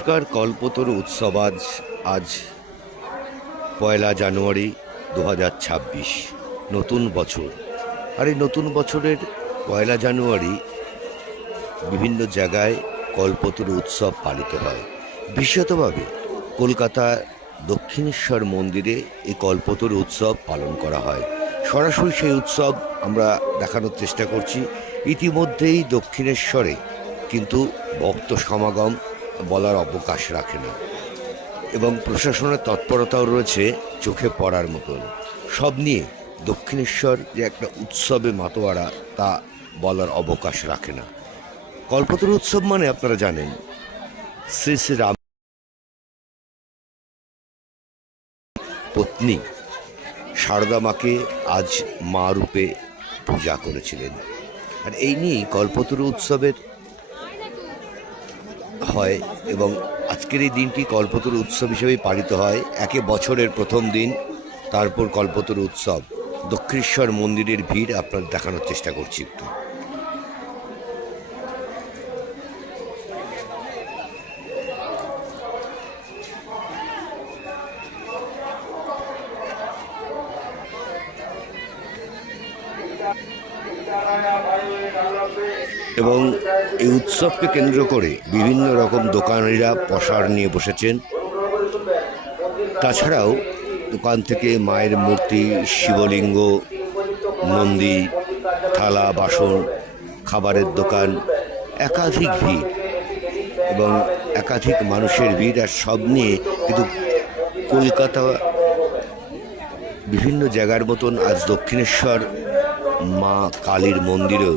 নমস্কার কল্পতরু উৎসব আজ আজ পয়লা জানুয়ারি দু হাজার ছাব্বিশ। নতুন বছর। আর এই নতুন বছরের পয়লা জানুয়ারি বিভিন্ন জায়গায় কল্পতরু উৎসব পালিত হয়। বিশেষতভাবে কলকাতা দক্ষিণেশ্বর মন্দিরে এই কল্পতরু উৎসব পালন করা হয়। সরাসরি সেই উৎসব আমরা দেখানোর চেষ্টা করছি। ইতিমধ্যেই দক্ষিণেশ্বরে কিন্তু ভক্ত সমাগম বলার অবকাশ রাখে না এবং প্রশাসনের তৎপরতাও রয়েছে চোখে পড়ার মতন। সব নিয়ে দক্ষিণেশ্বর যে একটা উৎসবে মাতোয়ারা, তা বলার অবকাশ রাখে না। কল্পতরু উৎসব মানে আপনারা জানেন, শ্রী শ্রী রাম পত্নী সারদা মাকে আজ মা রূপে পূজা করেছিলেন। আর এই নিয়েই কল্পতরু উৎসবের হয় এবং আজকের এই দিনটি কল্পতরু উৎসব হিসেবেই পালিত হয়। একে বছরের প্রথম দিন, তারপর কল্পতরু উৎসব। দক্ষিণেশ্বর মন্দিরের ভিড় আপনার দেখানোর চেষ্টা করছি একটু। এবং এই উৎসবকে কেন্দ্র করে বিভিন্ন রকম দোকানিরা পসার নিয়ে বসেছেন। তাছাড়াও দোকান থেকে মায়ের মূর্তি, শিবলিঙ্গ, নন্দী, থালা, বাসন, খাবারের দোকান, একাধিক ভিড় এবং একাধিক মানুষের ভিড় আর সব নিয়ে কিন্তু কলকাতা বিভিন্ন জায়গার মতন আজ দক্ষিণেশ্বর মা কালীর মন্দিরেও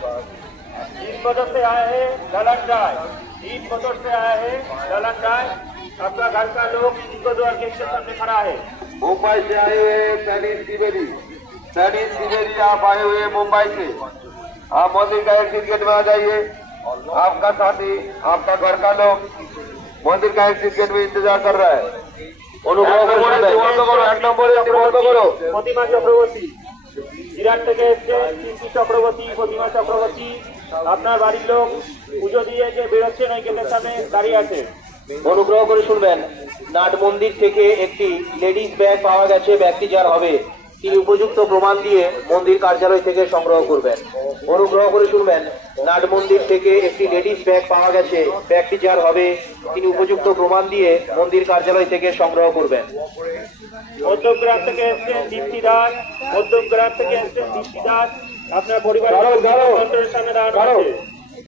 तीन बजट से आए हैं ललन राय तीन बजट से आए हैं ललन राय आपका घर का लोग इनको द्वार के सामने खड़ा है मुंबई से आए हुए सैनिक द्विवेदी सैनिक द्विवेदी आप आए हुए मुंबई से आप मंदिर का एक टिकट में आ जाइए आपका साथी आपका घर का लोग मंदिर का एक टिकट में इंतजार कर रहा है অনুগ্রহ করে বন্ধ করো এক নম্বরে বন্ধ করো প্রতিমা চক্রবর্তী বিরাট থেকে এসছে শিল্পী চক্রবর্তী প্রতিমা চক্রবর্তী। আপনার বাড়ির লোক পুজো দিয়ে যে বেরোচ্ছে ওই গেটের সামনে দাঁড়িয়ে আছে। অনুগ্রহ করে শুনবেন, নাট মন্দির থেকে একটি লেডিস ব্যাগ পাওয়া গেছে, ব্যাগটি যার হবে। তিনি উপযুক্ত প্রমাণ দিয়ে মন্দির কার্যালয় থেকে সংগ্রহ করবেন। অনুগ্রহ করে শুনবেন নাট মন্দির থেকে একটি লেডিস ব্যাগ পাওয়া গেছে। ব্যাগটি যার হবে তিনি উপযুক্ত প্রমাণ দিয়ে মন্দির কার্যালয় থেকে সংগ্রহ করবেন। মধ্যগ্রাম থেকে এসছেন দীপ্তি দাস মধ্যগ্রাম থেকে এসছেন দীপ্তি দাস। আপনার। কন্ট্রোলের সামনে দাঁড়ানো